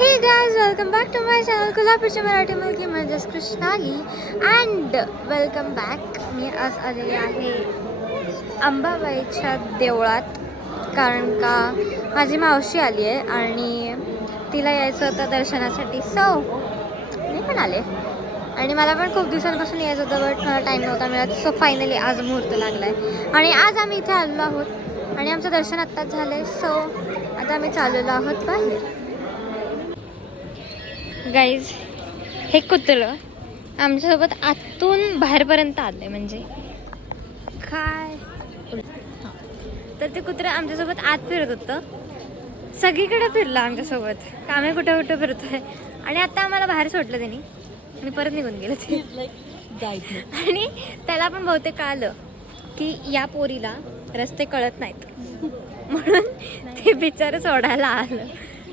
हे guys, welcome back to my channel कोल्हापूरची मराठी मुलगी म्हणजेच कृष्णाली. And welcome back. मी आज आलेले आहे अंबाबाईच्या देवळात, कारण का माझी मावशी आली आहे आणि तिला यायचं होतं दर्शनासाठी. सो मी पण आले आणि मला पण खूप दिवसांपासून यायचं होतं, बट मला टाईम नव्हता मिळत. सो फायनली आज मुहूर्त लागला आहे आणि आज आम्ही इथे आलेलो आहोत आणि आमचं दर्शन आत्ताच झालं आहे. सो आता आम्ही चाललेलो आहोत बाहेर. गाईज, हे कुत्रं आमच्यासोबत आतून बाहेरपर्यंत आलंय. म्हणजे काय, तर ते कुत्रं आमच्यासोबत आत फिरत होतं, सगळीकडे फिरलं आमच्यासोबत. आम्ही कुठं कुठं फिरतोय आणि आता आम्हाला बाहेर सोडलं त्यांनी आणि परत निघून गेलं ते. आणि त्याला पण बहुतेक कळलं की या पोरीला रस्ते कळत नाहीत, म्हणून ते बिचारं सोडायला आलं.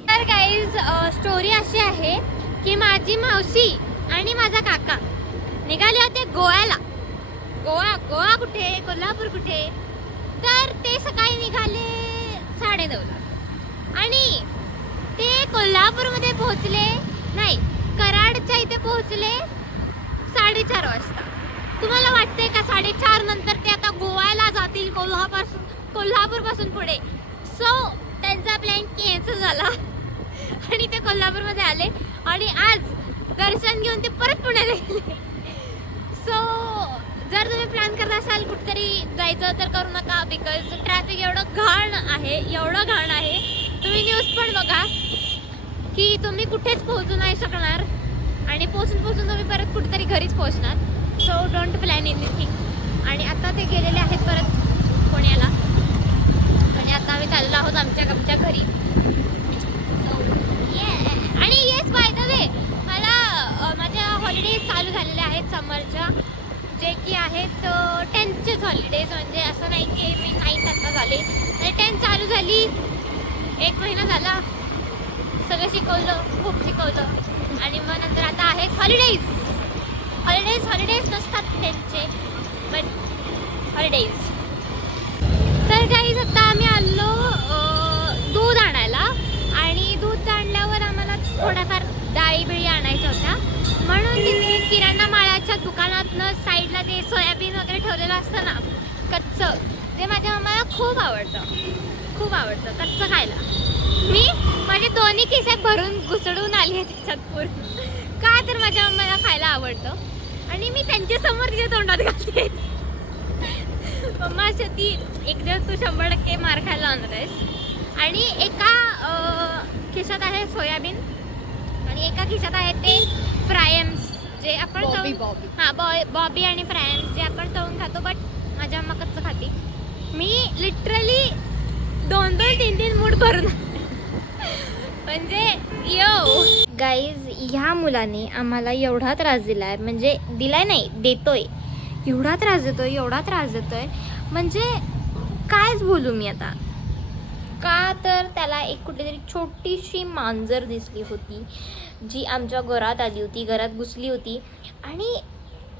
तर गाईज, स्टोरी अशी आहे की माझी मावशी आणि माझा काका निघाले होते गोव्याला. गोवा कुठे, कोल्हापूर कुठे. तर ते सकाळी निघाले 9:30ला आणि ते कोल्हापूरमध्ये पोहोचले, नाही, कराडच्या इथे पोहोचले 4:30 वाजता. तुम्हाला वाटतंय का 4:30 नंतर ते आता गोव्याला जातील कोल्हापूर पासून पुढे? सो त्यांचा प्लॅन कॅन्सल झाला आणि ते कोल्हापूरमध्ये आले आणि आज दर्शन घेऊन ते परत पुण्याला गेले. सो जर तुम्ही प्लॅन करत असाल कुठेतरी जायचं तर करू नका, बिकॉज ट्रॅफिक एवढं घाण आहे. तुम्ही न्यूज पण बघा की तुम्ही कुठेच पोहोचू नाही शकणार आणि पोहोचून तुम्ही परत कुठेतरी घरीच पोहोचणार. So don't plan anything. आणि आता ते गेलेले आहेत परत पुण्याला आणि आता आम्ही चाललो आहोत आमच्या घरी. आणि येस, बाय द वे, मला माझ्या हॉलिडेज चालू झालेल्या आहेत समरच्या, जे की आहेत 10thचेच हॉलिडेज. म्हणजे असं नाही की मी 9th आता झाले, तर 10th चालू झाली, 1 महिना झाला. सगळं शिकवलं, खूप शिकवलं आणि मग नंतर आता आहेत हॉलिडेज नसतात त्यांचे, बट हॉलिडेज. तर गाईज, आता आम्ही आलो दूध आणायला आणि दूध आणल्यावर आम्हाला थोड्याफार डाळी बिळी आणायच्या होत्या, म्हणून तिथे किराणा मालाच्या दुकानातनं साईडला ते सोयाबीन वगैरे ठेवलेलं असतं ना कच्चं, ते माझ्या मम्माला खूप आवडतं कच्चं खायला. मी माझे दोन्ही खिसे भरून घुसडून आली आहे त्याच्यात पूर्ण, का तर माझ्या मम्माला खायला आवडतं आणि मी त्यांच्यासमोर तिच्या तोंडात घालते. मम्मा ती एक दिवस तू 100% मार खायला आणत आहेस. आणि एका खिशात आहे सोयाबीन आणि एका खिशात आहे ते फ्रायम्स, जे आपण बॉबी आणि फ्रायम्स जे आपण तळून खातो, बट माझ्या मम्मा कच्चं खाते. मी लिटरली 2-3 मूठ भरून म्हणजे गाईज, ह्या मुलाने आम्हाला एवढा त्रास दिलाय, म्हणजे दिलाय नाही, देतोय. एवढा त्रास देतोय म्हणजे कायच बोलू मी आता. का तर त्याला एक कुठली तरी छोटीशी मांजर दिसली होती, जी आमच्या घरात आली होती, घरात घुसली होती. आणि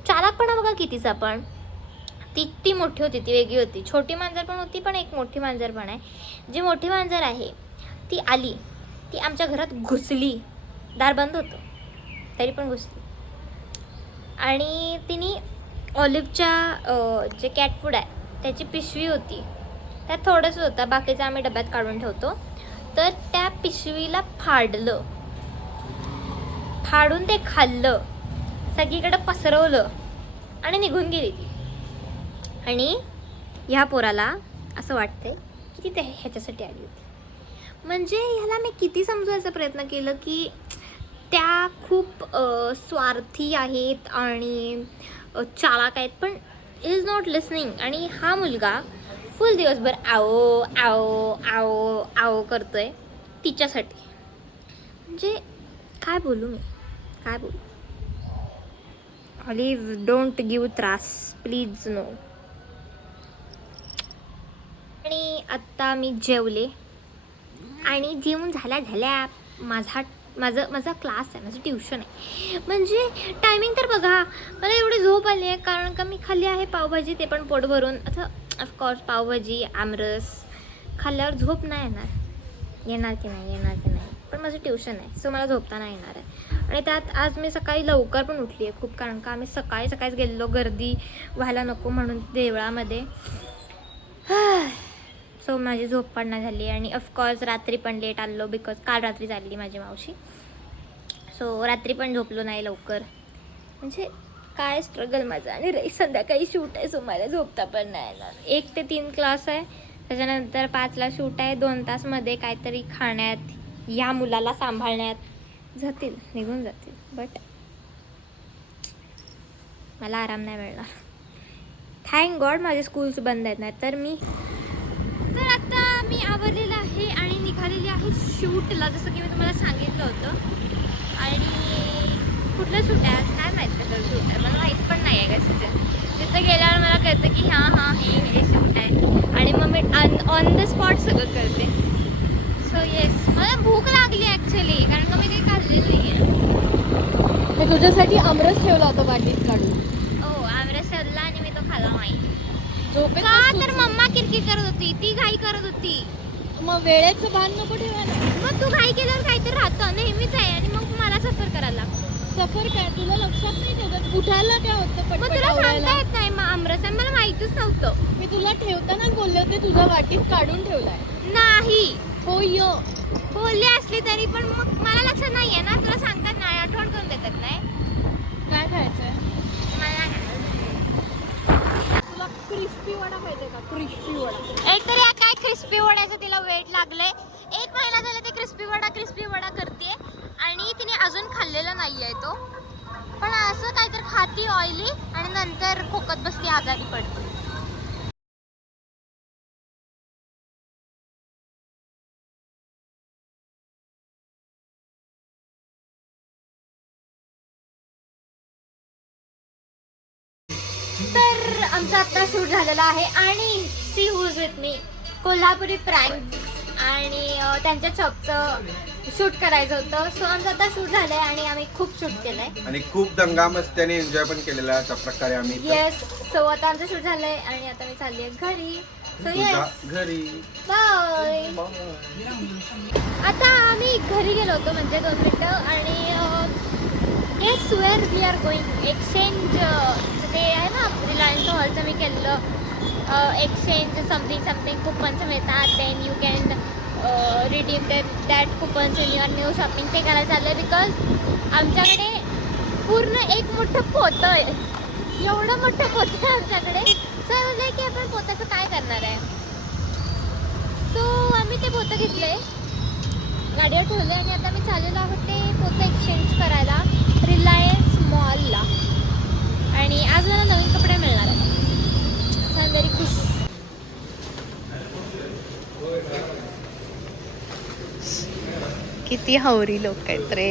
चालाकपणा बघा कितीचा, पण ती मोठी होती, ती वेगळी होती. छोटी मांजर पण होती, पण एक मोठी मांजर पण आहे. जी मोठी मांजर आहे ती आली, ती आमच्या घरात घुसली. दार बंद होतं तरी पण घुसली. आणि तिने ऑलिव्हच्या जे कॅट फूड आहे त्याची पिशवी होती, त्यात थोडंसं होतं, बाकीचं आम्ही डब्यात काढून ठेवतो. तर त्या पिशवीला फाडून ते खाल्लं, सगळीकडे पसरवलं आणि निघून गेली ती. आणि ह्या पोराला असं वाटतंय की ती ह्याच्यासाठी आली होती. म्हणजे ह्याला मी किती समजवायचा प्रयत्न केलं की त्या खूप स्वार्थी आहेत आणि चालाक आहेत, पण इज नॉट लिसनिंग. आणि हा मुलगा फुल दिवसभर आओ आओ आओ आओ करतोय तिच्यासाठी. म्हणजे काय बोलू ऑलिव्ह, डोंट गिव्ह त्रास प्लीज, नो. आणि आत्ता मी जेवले आणि जेवून झाल्या माझा क्लास आहे, माझं ट्युशन आहे. म्हणजे टायमिंग तर बघा, मला एवढी झोप आली आहे कारण का मी खाल्ली आहे पावभाजी, ते पण पोट भरून. आता ऑफकोर्स पावभाजी, आमरस खाल्ल्यावर झोप नाही येणार की नाही. पण माझं ट्युशन आहे, सो मला झोपता नाही येणार आहे. आणि त्यात आज मी सकाळी लवकर पण उठली आहे खूप, कारण का आम्ही सकाळीच गेलेलो गर्दी व्हायला नको म्हणून देवळामध्ये. सो माझी झोप पण नाही झाली आणि ऑफकोर्स रात्री पण लेट आलो, बिकॉज काल रात्री चालली माझी मावशी. सो रात्री पण झोपलो नाही लवकर. म्हणजे काय स्ट्रगल माझं. आणि संध्याकाळी शूट आहे, सो मला झोपता पण नाही येणार. 1 ते 3 क्लास आहे, त्याच्यानंतर 5ला शूट आहे. 2 तासमध्ये काहीतरी खाण्यात, या मुलाला सांभाळण्यात निघून जातील. बट मला आराम नाही मिळणार. थँक गॉड माझे स्कूल्स बंद आहेत, नाही तर आता मी आवरलेलं आहे आणि निघालेली आहे शूटला, जसं की मी तुम्हाला सांगितलं होतं. आणि कुठलं शूट आहे आज काय माहीत कसं शूट आहे, मला माहीत पण नाही आहे कशाचं. तिथं गेल्यावर मला कळतं की हां हे शूट आहे, आणि मग मी ऑन द स्पॉट सगळं करते. सो येस, मला भूक लागली ॲक्च्युली, कारण का मी काही खाल्लेलं नाही आहे. मी तुझ्यासाठी आमरस ठेवला होता वाटीत काढून. हो, आमरस ठेवला आणि मी तो खाल्ला नाही. झोपेत का तर मम्मा किरकिर करत होती, ती घाई करत होती. मग वेळेचं भान नको ठेवायला. मग तू घाई केल्यावर काहीतरी राहतं नेहमीच आहे, आणि मग मला सफर करायला लागतं. सफर काय तुला लक्षात नाही ठेवत, उठायला काय होतं मग तुला सांगता येत नाही मग आमरस आहे, मला माहितीच नव्हतं. मी तुला ठेवतानाच बोलले होते तुझ्या वाटीत काढून ठेवलाय. नाही होय बोलली असली तरी पण मग मला लक्षात नाही आहे ना. तुला सांगतात नाही, आठवण करून देतात नाही. काय खायचंय मला तुला? क्रिस्पी वडा पाहिजे का? क्रिस्पी वडा. एक तरी काय क्रिस्पी वड्याचं तिला वेट लागलंय. 1 महिना झाला ते क्रिस्पी वडा करते, आणि तिने अजून खाल्लेला नाही आहे तो. पण असं काहीतरी खाती ऑइली, आणि नंतर खोकत बसती, आजारी पडते. तर आमचा आत्ता शूट झालेला आहे, आणि see who is with me, Kolhapuri prank, आणि त्यांच्या चॉपचं शूट करायचं होतं. सो आमचं आता शूट झालंय आणि आम्ही खूप शूट केलंय आणि खूप दंगा मस्त्याने एन्जॉय पण केलेला अशा प्रकारे आम्ही. येस. सो आता आमचं शूट झालंय आणि आता मी चालली आहे घरी. सो येस, घरी बाय. आता आम्ही घरी गेलो होतो, म्हणजे 2 मिनटं, आणि yes where we are going exchange. ते आहे ना रिलायन्स हॉलचं मी केलेलं एक्सचेंज समथिंग कुपन्स मिळतात, then you can redeem that coupons in your new shopping. ते करायला चाललं आहे, बिकॉज आमच्याकडे पूर्ण एक मोठं पोतं आहे, एवढं मोठं पोतं आहे आमच्याकडे. सो बोललं की आपण पोत्याचं काय करणार आहे. सो आम्ही ते पोतं घेतलं आहे, गाडीवर ठेवलं, आणि आता मी चाललेलो आहोत ते पोतं एक्सचेंज करायला रिलायन्स मॉलला. आणि आज मला नवीन कपडे मिळणार आहे, सो आय एम व्हेरी खुश. किती हवरी लोक आहेत रे.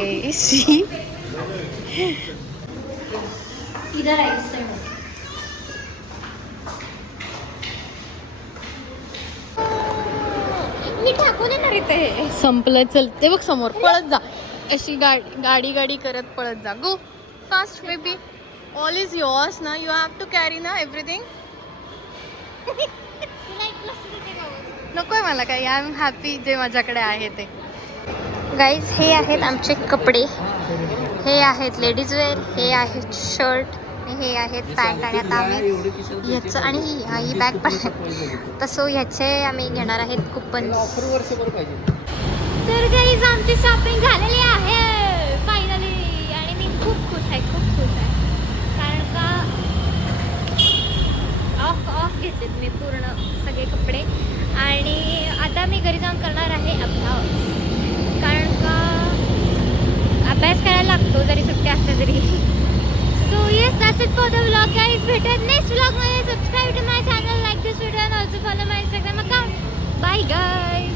इधर आहे मी टाकून येणार इथे. संपलं. चल ते बघ समोर, पळत जा. अशी गाडी करत पळत जा. गो fast baby. All is yours ना. यू हॅव टू कॅरी ना एव्हरीथिंग. नकोय मला काही. आय एम हॅपी जे माझ्याकडे आहे ते. गाईज, हे आहेत आमचे कपडे. हे आहेत लेडीज वेअर, हे आहेत शर्ट, हे आहेत पॅन्ट, आणि आता आम्ही ह्याचं, आणि ही बॅग पण आहे. तसं ह्याचे आम्ही घेणार आहेत कुपन. तर गाईज आमची शॉपिंग झालेली आहे फायनली, आणि मी खूप खुश आहे, कारण का ऑफ घेतलेत मी पूर्ण सगळे कपडे. आणि आता मी घरी जाऊन करणार आहे अभ्यास, कारण का अभ्यास करायला लागतो जरी सुट्टी असल्या तरी. So yes, that's it for the vlog guys. भेटत नेक्स्ट व्लॉगमध्ये. Subscribe to my channel, like this video, and also follow my Instagram account. Bye guys.